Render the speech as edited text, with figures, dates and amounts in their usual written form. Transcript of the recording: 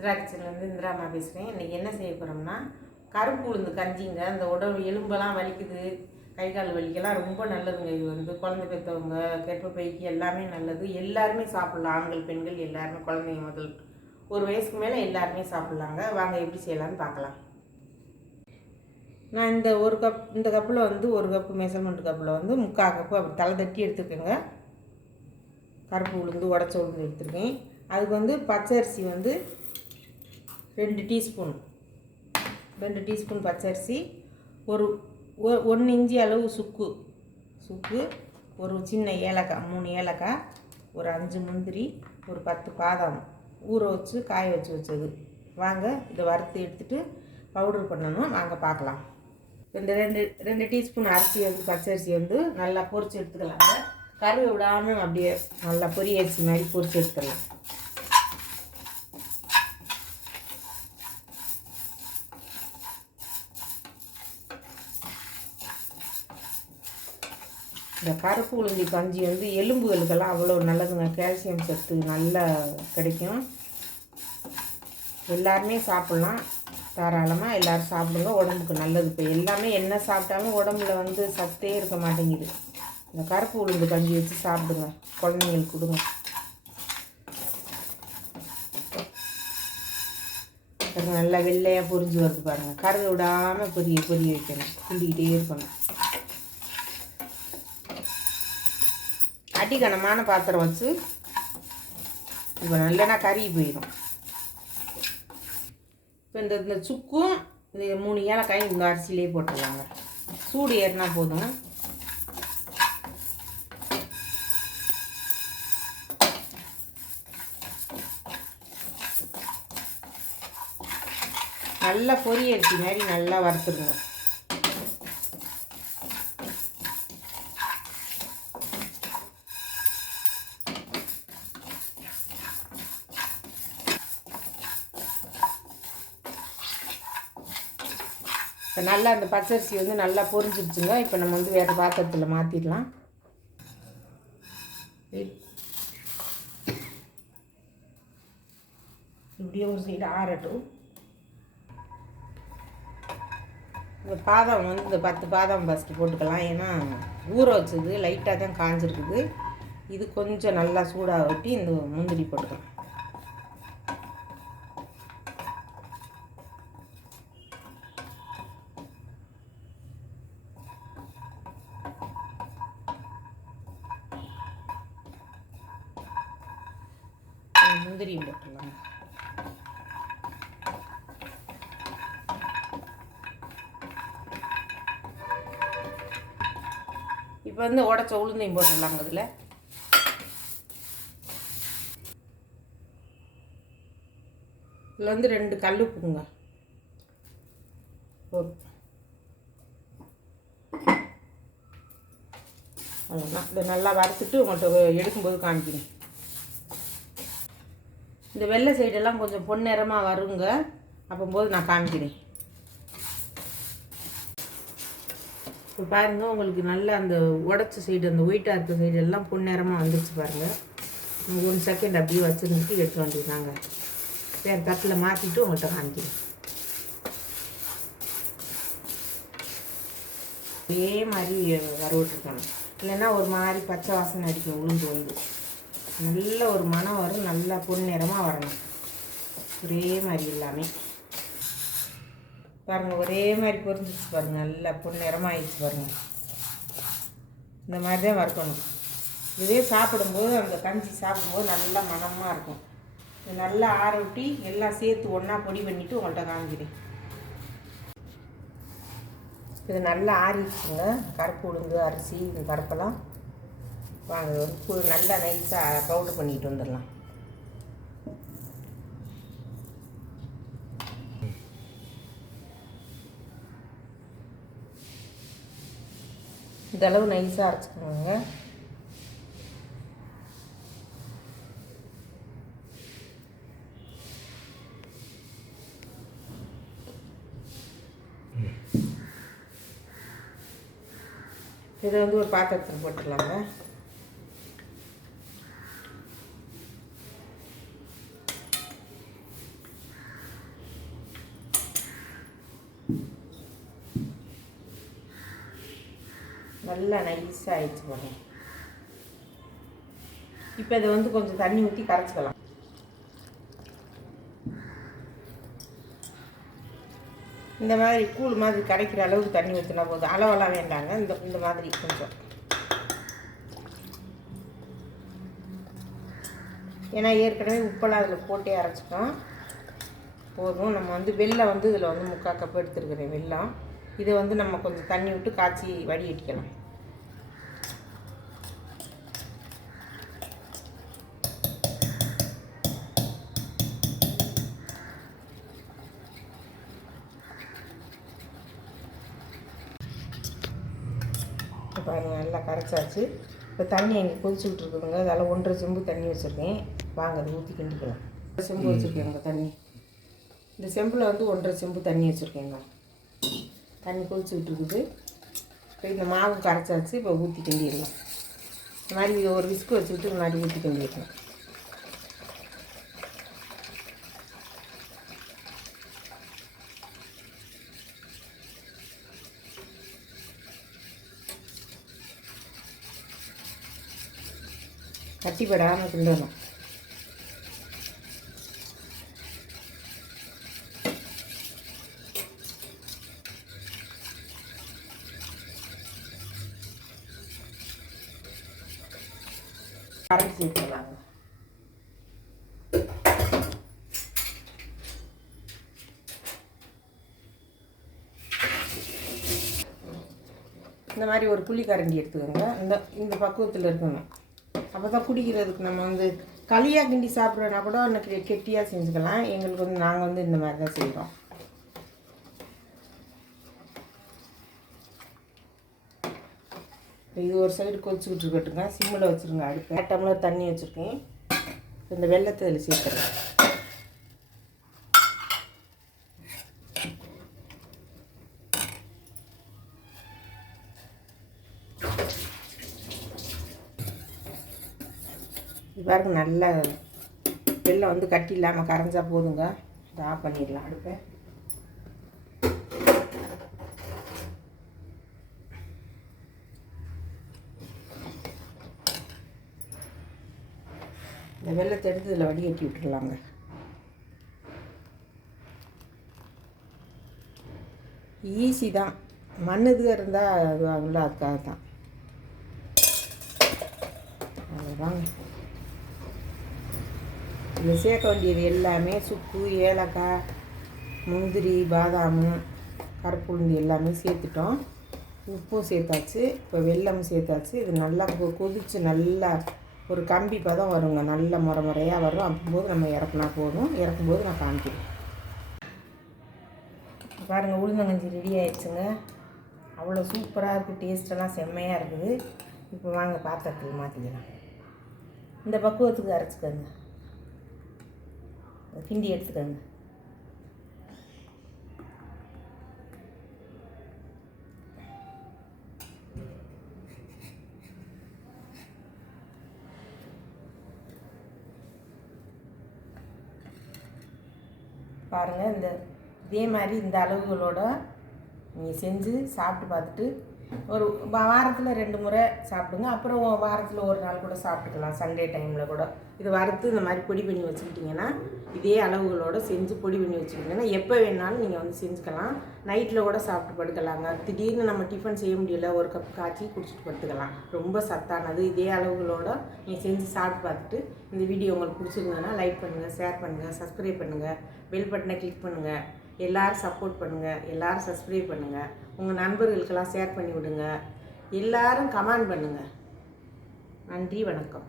இந்திரா கிச்சன்லேருந்து இந்திராமா பேசுகிறேன். இன்றைக்கி என்ன செய்ய போகிறோம்னா கருப்பு உளுந்து கஞ்சிங்க. அந்த உடல் எலும்பெல்லாம் வலிக்குது, கை கால் வலிக்கெல்லாம் ரொம்ப நல்லதுங்க. இது வந்து குழந்தை பெற்றவங்க, கர்ப்பப்பைக்கு எல்லாமே நல்லது. எல்லாருமே சாப்பிட்லாம், ஆண்கள் பெண்கள் எல்லாருமே, குழந்தைங்க முதல் ஒரு வயசுக்கு மேலே எல்லாருமே சாப்பிட்லாங்க. வாங்க எப்படி செய்யலான்னு பார்க்கலாம். நான் இந்த கப்பில் வந்து ஒரு கப்பு மெஷர்மெண்ட் கப்பில் வந்து 3/4 கப்பு அப்படி தலை தட்டி எடுத்துக்கோங்க. கருப்பு உளுந்து உடச்ச உளுந்து எடுத்துருக்கேன். அதுக்கு வந்து பச்சரிசி வந்து 2 டீஸ்பூன் பச்சரிசி, ஒரு 1 இன்ச்சி அளவு சுக்கு, ஒரு சின்ன ஏலக்காய், 3 ஏலக்காய், ஒரு 5 முந்திரி, ஒரு 10 பாதாம் ஊற வச்சு காய வச்சது. வாங்க இதை வறுத்து எடுத்துகிட்டு பவுடர் பண்ணணும். வாங்க பார்க்கலாம். இந்த 2 டீஸ்பூன் அரிசி வந்து பச்சரிசி வந்து நல்லா பொரிச்சு எடுத்துக்கலாங்க. கருவை விடாமல் அப்படியே நல்லா பொரி அரிசி மாதிரி பொரிச்சு எடுத்துடலாம். இந்த கருப்பு உளுந்தி கஞ்சி வந்து எலும்புகளுக்கெல்லாம் அவ்வளோ நல்லதுங்க. கால்சியம் சத்து நல்லா கிடைக்கும். எல்லாருமே சாப்பிட்லாம், தாராளமாக எல்லோரும் சாப்பிடுங்க, உடம்புக்கு நல்லது. இப்போ எல்லாமே என்ன சாப்பிட்டாலும் உடம்புல வந்து சத்தே இருக்க மாட்டேங்குது. இந்த கருப்பு உளுந்து கஞ்சி வச்சு சாப்பிடுங்க, குழந்தைங்களுக்கு கொடுங்க. நல்லா வெள்ளையாக பொரிஞ்சு வருது பாருங்கள். கருவை விடாமல் பொரிய வைக்கணும், கிண்டிக்கிட்டே இருக்கணும். அடிக்கனமான பாத்திரம் வச்சு இப்போ நல்லனா கறி போயிடும். இப்போ இந்த சுக்கும் இந்த 3 ஏலக்காய் இந்த அரிசியிலே போட்டுடலாங்க. சூடு ஏறினா போதும். நல்லா பொரி அரிசி மாதிரி நல்லா வறுத்துருங்க. இப்போ நல்லா அந்த பச்சரிசி வந்து நல்லா பொரிஞ்சிருச்சுங்க. இப்போ நம்ம வந்து வேறு பாத்திரத்தில் மாற்றிடலாம். இப்படியே ஒரு சைடு ஆறட்டும். இந்த பாதாம் வந்து இந்த 10 பாதாம் ஃபஸ்ட்டு போட்டுக்கலாம். ஏன்னா ஊற வச்சது லைட்டாக தான் காஞ்சிருக்குது. இது கொஞ்சம் நல்லா சூடாக ஒட்டி இந்த முந்திரி போட்டுக்கலாம். முந்திரியும் போட்டுடலாம். இப்போ வந்து உடச்ச உளுந்தையும் போட்டுடலாங்க. இதில் வந்து 2 கல் உப்புங்க. அவ்வளோதான். இதை நல்லா வறுத்துட்டு உங்கள்கிட்ட எடுக்கும்போது காமிக்கிறேன். இந்த வெள்ளை சைடெல்லாம் கொஞ்சம் பொன்னிறமாக வருங்க, அப்போம்போது நான் காமிக்கிறேன். இப்போ பாருங்கள், உங்களுக்கு நல்லா அந்த உடச்ச சைடு, அந்த ஒயிட்டாக இருக்க சைடு எல்லாம் பொன்னிறமாக வந்துருச்சு பாருங்கள். 1 செகண்ட் அப்படியே வச்சுருந்துட்டு எடுத்து வந்துடுறாங்க. வேறு தட்டில் மாற்றிட்டு உங்கள்கிட்ட காமிக்கிறேன். அதே மாதிரி வறுவிட்டுருக்கணும், இல்லைன்னா ஒரு மாதிரி பச்சை வாசனை அடிக்கும். உளுந்து வந்து நல்ல ஒரு மனம் வரும், நல்லா பொன்னிறமாக வரணும். ஒரே மாதிரி எல்லாமே பாருங்கள், ஒரே மாதிரி பொரிஞ்சிச்சு பாருங்கள். நல்லா பொன்னிறமாக ஆயிடுச்சு பாருங்கள். இந்த மாதிரி தான் வறுக்கணும். இதே சாப்பிடும்போது, அந்த கஞ்சி சாப்பிடும்போது நல்லா மனமாக இருக்கும். இது நல்லா ஆற விட்டி எல்லாம் சேர்த்து ஒன்றா பொடி பண்ணிவிட்டு உங்கள்கிட்ட காமிக்கிறேன். இது நல்லா ஆறிடுச்சுங்க. கருப்பு உளுந்து அரிசி இந்த கருப்பெல்லாம் வாங்க நல்லா நைஸாக பவுடர் பண்ணிட்டு வந்துடலாம். இந்த அளவு நைஸாக அரைச்சிக்கோங்க. இதை வந்து ஒரு பாத்திரத்தில் போட்டுடலாங்க. நல்லா நைஸாக ஆயிடுச்சு பாருங்க. இப்போ இதை வந்து கொஞ்சம் தண்ணி ஊற்றி கரைச்சிக்கலாம். இந்த மாதிரி கூழ் மாதிரி கரைக்கிற அளவுக்கு தண்ணி ஊற்றினா போதும். அளவெல்லாம் வேண்டாங்க. இந்த மாதிரி கொஞ்சம், ஏன்னா ஏற்கனவே உப்பெல்லாம் அதில் போட்டே அரைச்சிட்டோம். போதும். நம்ம வந்து வெல்லம் வந்து இதில் வந்து 3/4 கப் எடுத்துருக்கிறேன் வெல்லம். இதை வந்து நம்ம கொஞ்சம் தண்ணி விட்டு காய்ச்சி வடிகட்டிக்கலாம். பாருங்கள், நல்லா கரைச்சாச்சு. இப்போ தண்ணி எங்கே கொதிச்சுக்கிட்டு இருக்குதுங்க. அதில் 1.5 செம்பு தண்ணி வச்சுருக்கேன். வாங்க அதை ஊற்றி கிண்டிக்கலாம். செம்பு வச்சுருக்கேங்க தண்ணி. இந்த செம்பில் வந்து 1.5 செம்பு தண்ணி வச்சுருக்கேங்க. தண்ணி கொதிச்சுக்கிட்டு இருக்குது. இப்போ இந்த மாவு கரைச்சாச்சு. இப்போ ஊற்றி கிண்டிடலாம். இந்த மாதிரி ஒரு விஸ்கு வச்சுக்கிட்டு இந்த மாதிரி ஊற்றி கிண்டிடலாம். கட்டிப்படாமல் கிண்டணும். கரைச்சி சேர்த்துக்கலாங்க. இந்த மாதிரி ஒரு புளி கரண்டி எடுத்துக்கோங்க. இந்த பக்குவத்தில் இருக்கணும். அப்போ தான் குடிக்கிறதுக்கு நம்ம வந்து களியாக கிண்டி சாப்பிட்றோன்னா கூட எனக்கு கெட்டியாக செஞ்சுக்கலாம். எங்களுக்கு வந்து நாங்கள் வந்து இந்த மாதிரி தான் செய்கிறோம். இது ஒரு சைடு கொதிச்சுக்கிட்டு இருக்கட்டுங்க. சிம்மில் வச்சுருங்க. அடுப்பு 1 டம்ளர் தண்ணி வச்சுருக்கேன். இந்த வெல்லத்தை இதில் சேர்த்துறேன். பாருங்க, நல்லா வெல்லம் வந்து கட்டி இல்லாமல் கரைஞ்சா போதுங்க. இதை ஆஃப் பண்ணிடலாம் அடுப்பை. இந்த வெல்லத்தை எடுத்து இதில் வடிகட்டி விட்டுடலாங்க. ஈஸி தான். மண்ணுது இருந்தால் அது உள்ள அதுக்காக தான். அவ்வளோதாங்க. இதில் சேர்க்க வேண்டியது எல்லாமே சுக்கு, ஏலக்காய், முந்திரி, பாதாம், கருப்புளுந்து எல்லாமே சேர்த்துட்டோம். உப்பும் சேர்த்தாச்சு. இப்போ வெல்லமும் சேர்த்தாச்சு. இது நல்லா கொதித்து நல்லா ஒரு கம்பி பதம் வருங்க. நல்ல முறையாக வரும். அப்போது நம்ம இறக்குனா போதும். இறக்கும்போது நான் காமிக்கிறேன். பாருங்கள், உளுந்தங்கஞ்சி ரெடி ஆயிடுச்சுங்க. அவ்வளோ சூப்பராக இருக்குது. டேஸ்ட்டெல்லாம் செம்மையாக இருக்குது. இப்போ வாங்க பாத்திரத்தில் மாற்றிக்கலாம். இந்த பக்குவத்துக்கு அரைச்சிக்கோங்க. கிண்டி எடுத்துக்கோங்க. பாருங்கள், இதே மாதிரி இந்த அளவுகளோட நீங்கள் செஞ்சு சாப்பிட்டு பார்த்துட்டு ஒரு வாரத்தில் 2 முறை சாப்பிடுங்க. அப்புறம் வாரத்தில் 1 நாள் கூட சாப்பிட்டுக்கலாம். சண்டே டைமில் கூட இது வறுத்து இந்த மாதிரி பொடி பண்ணி வச்சுக்கிட்டிங்கன்னா, இதே அளவுகளோடு செஞ்சு பொடி பண்ணி வச்சுக்கிட்டிங்கன்னா எப்போ வேணாலும் நீங்கள் வந்து செஞ்சுக்கலாம். நைட்டில் கூட சாப்பிட்டு படுக்கலாங்க. திடீர்னு நம்ம டிஃபன் செய்ய முடியல, 1 கப் காய்ச்சி குடிச்சிட்டு படுத்துக்கலாம். ரொம்ப சத்தானது. இதே அளவுகளோடு நீங்கள் செஞ்சு சாப்பிட்டு பார்த்துட்டு இந்த வீடியோ உங்களுக்கு பிடிச்சிருந்ததுன்னா லைக் பண்ணுங்கள், ஷேர் பண்ணுங்கள், சப்ஸ்கிரைப் பண்ணுங்கள், பெல் பட்டனை கிளிக் பண்ணுங்கள். எல்லோரும் சப்போர்ட் பண்ணுங்கள். எல்லோரும் சப்ஸ்கிரைப் பண்ணுங்கள். உங்கள் நண்பர்களுக்கெல்லாம் ஷேர் பண்ணி விடுங்க. எல்லோரும் கமெண்ட் பண்ணுங்கள். நன்றி, வணக்கம்.